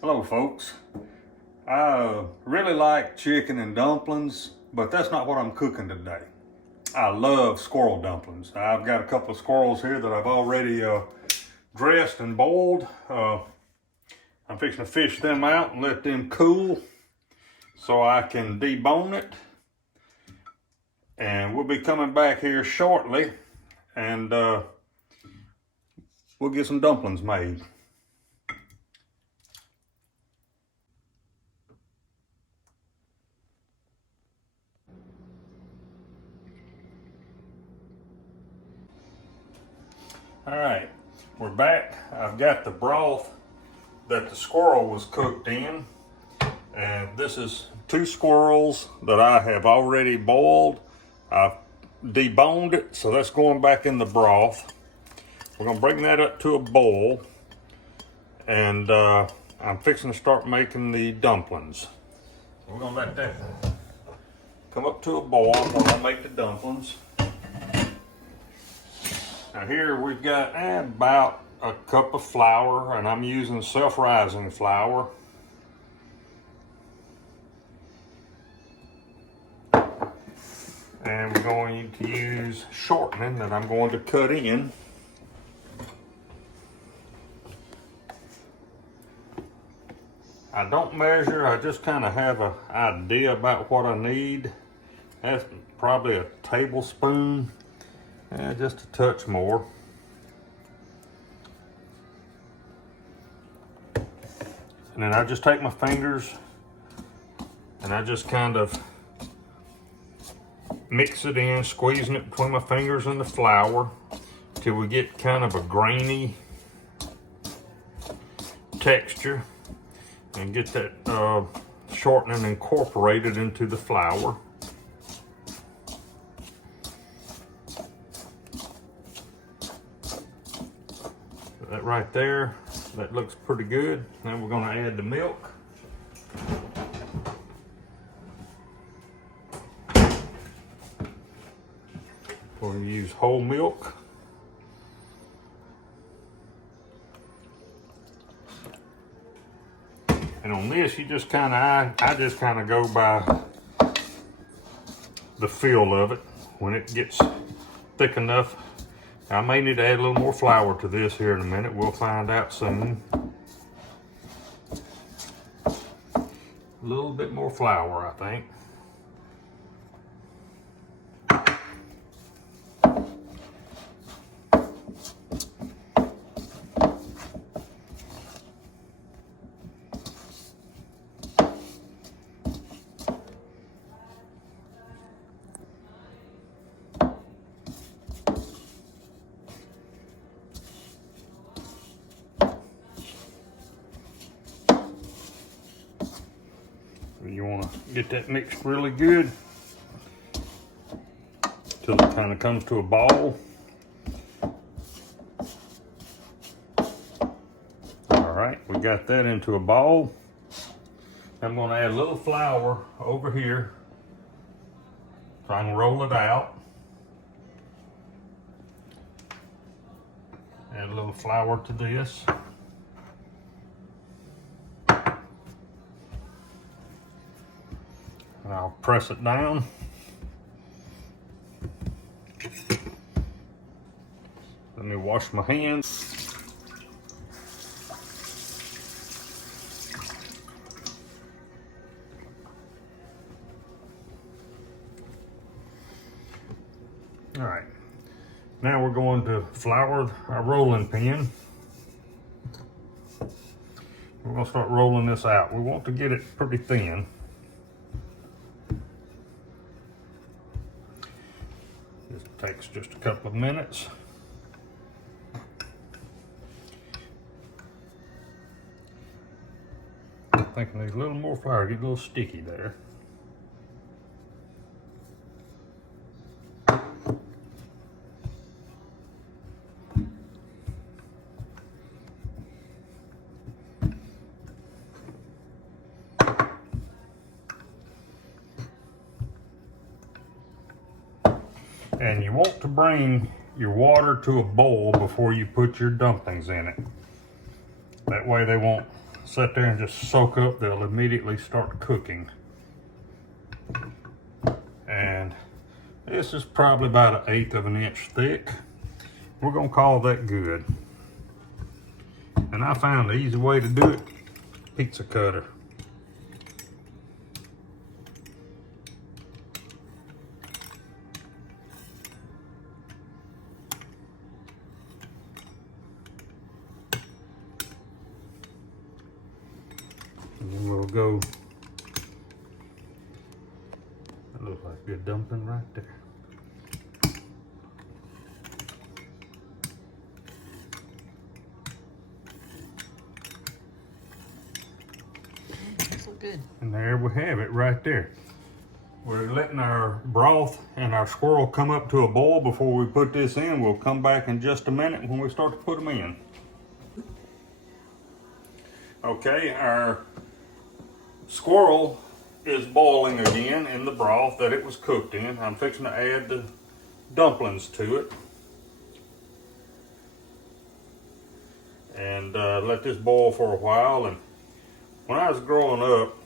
Hello folks. I really like chicken and dumplings, but that's not what I'm cooking today. I love squirrel dumplings. I've got a couple of squirrels here that I've already dressed and boiled. I'm fixing to fish them out and let them cool so I can debone it. And we'll be coming back here shortly and we'll get some dumplings made. All right, we're back. I've got the broth that the squirrel was cooked in, and this is 2 squirrels that I have already boiled. I've deboned it, so that's going back in the broth. We're gonna bring that up to a boil, and I'm fixing to start making the dumplings. So we're gonna let that come up to a boil while I make the dumplings. Now here we've got about a cup of flour, and I'm using self-rising flour. And we're going to use shortening that I'm going to cut in. I don't measure, I just kind of have an idea about what I need. That's probably a tablespoon. Just a touch more. And then I just take my fingers and I just kind of mix it in, squeezing it between my fingers and the flour till we get kind of a grainy texture and get that shortening incorporated into the flour. That right there, that looks pretty good. Now we're going to add the milk. We're going to use whole milk. And on this, you just kind of, I just kind of go by the feel of it. When it gets thick enough, I may need to add a little more flour to this here in a minute. We'll find out soon. A little bit more flour, I think. You want to get that mixed really good till it kind of comes to a ball. All right, we got that into a ball. I'm going to add a little flour over here so I can roll it out. Add a little flour to this. And I'll press it down. Let me wash my hands. All right, now we're going to flour our rolling pin. We're going to start rolling this out. We want to get it pretty thin. Takes just a couple of minutes. I'm thinking there's a little more flour, get a little sticky there. And you want to bring your water to a boil before you put your dumplings in it. That way they won't sit there and just soak up, they'll immediately start cooking. And this is probably about 1/8 of an inch thick. We're gonna call that good. And I found the easy way to do it, pizza cutter. And then we'll go, that looks like a good dumpling right there. So good. And there we have it right there. We're letting our broth and our squirrel come up to a boil before we put this in. We'll come back in just a minute when we start to put them in. Okay, our squirrel is boiling again in the broth that it was cooked in. I'm fixing to add the dumplings to it. And let this boil for a while. And when I was growing up,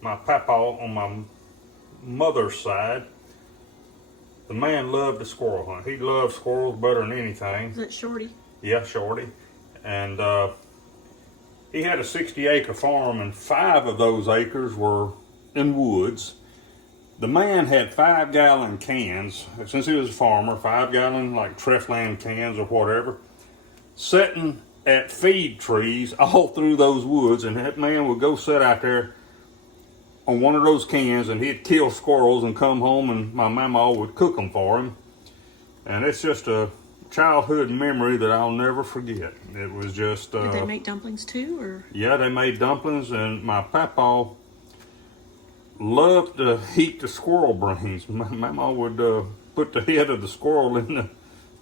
my papa on my mother's side, the man loved to squirrel hunt. He loved squirrels better than anything. Is it Shorty? Yeah, Shorty. And he had a 60-acre farm, and 5 of those acres were in woods. The man had 5-gallon cans, since he was a farmer, 5-gallon like Trefland cans or whatever, sitting at feed trees all through those woods, and that man would go sit out there on one of those cans and he'd kill squirrels and come home and my mama would cook them for him. And it's just a childhood memory that I'll never forget. It was just... Did they make dumplings too, or? Yeah, they made dumplings, and my papa loved to heat the squirrel brains. My mama would put the head of the squirrel in the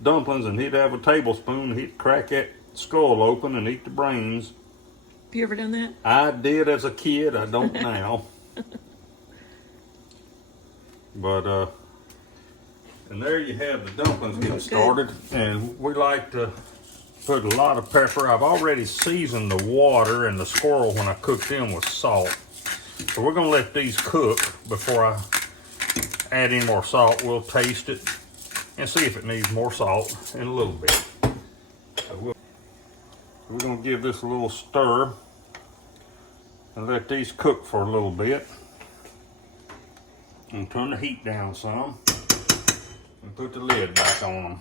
dumplings, and he'd have a tablespoon, and he'd crack that skull open and eat the brains. Have you ever done that? I did as a kid, I don't now. But, and there you have the dumplings getting started. And we like to put a lot of pepper. I've already seasoned the water and the squirrel when I cooked them with salt. So we're gonna let these cook before I add any more salt. We'll taste it and see if it needs more salt in a little bit. So we're gonna give this a little stir and let these cook for a little bit. And turn the heat down some and put the lid back on them.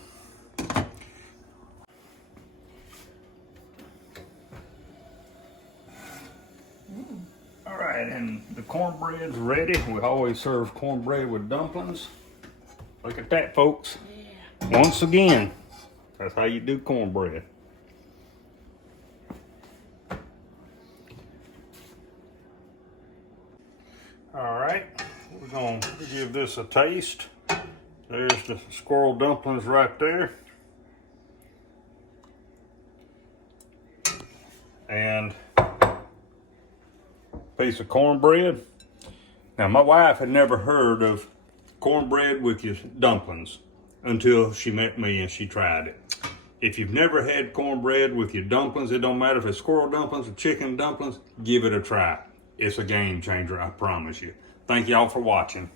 All right, and the cornbread's ready. We always serve cornbread with dumplings. Look at that, folks. Yeah. Once again, that's how you do cornbread. All right, we're gonna give this a taste. There's the squirrel dumplings right there. And a piece of cornbread. Now, my wife had never heard of cornbread with your dumplings until she met me and she tried it. If you've never had cornbread with your dumplings, it don't matter if it's squirrel dumplings or chicken dumplings, give it a try. It's a game changer, I promise you. Thank y'all for watching.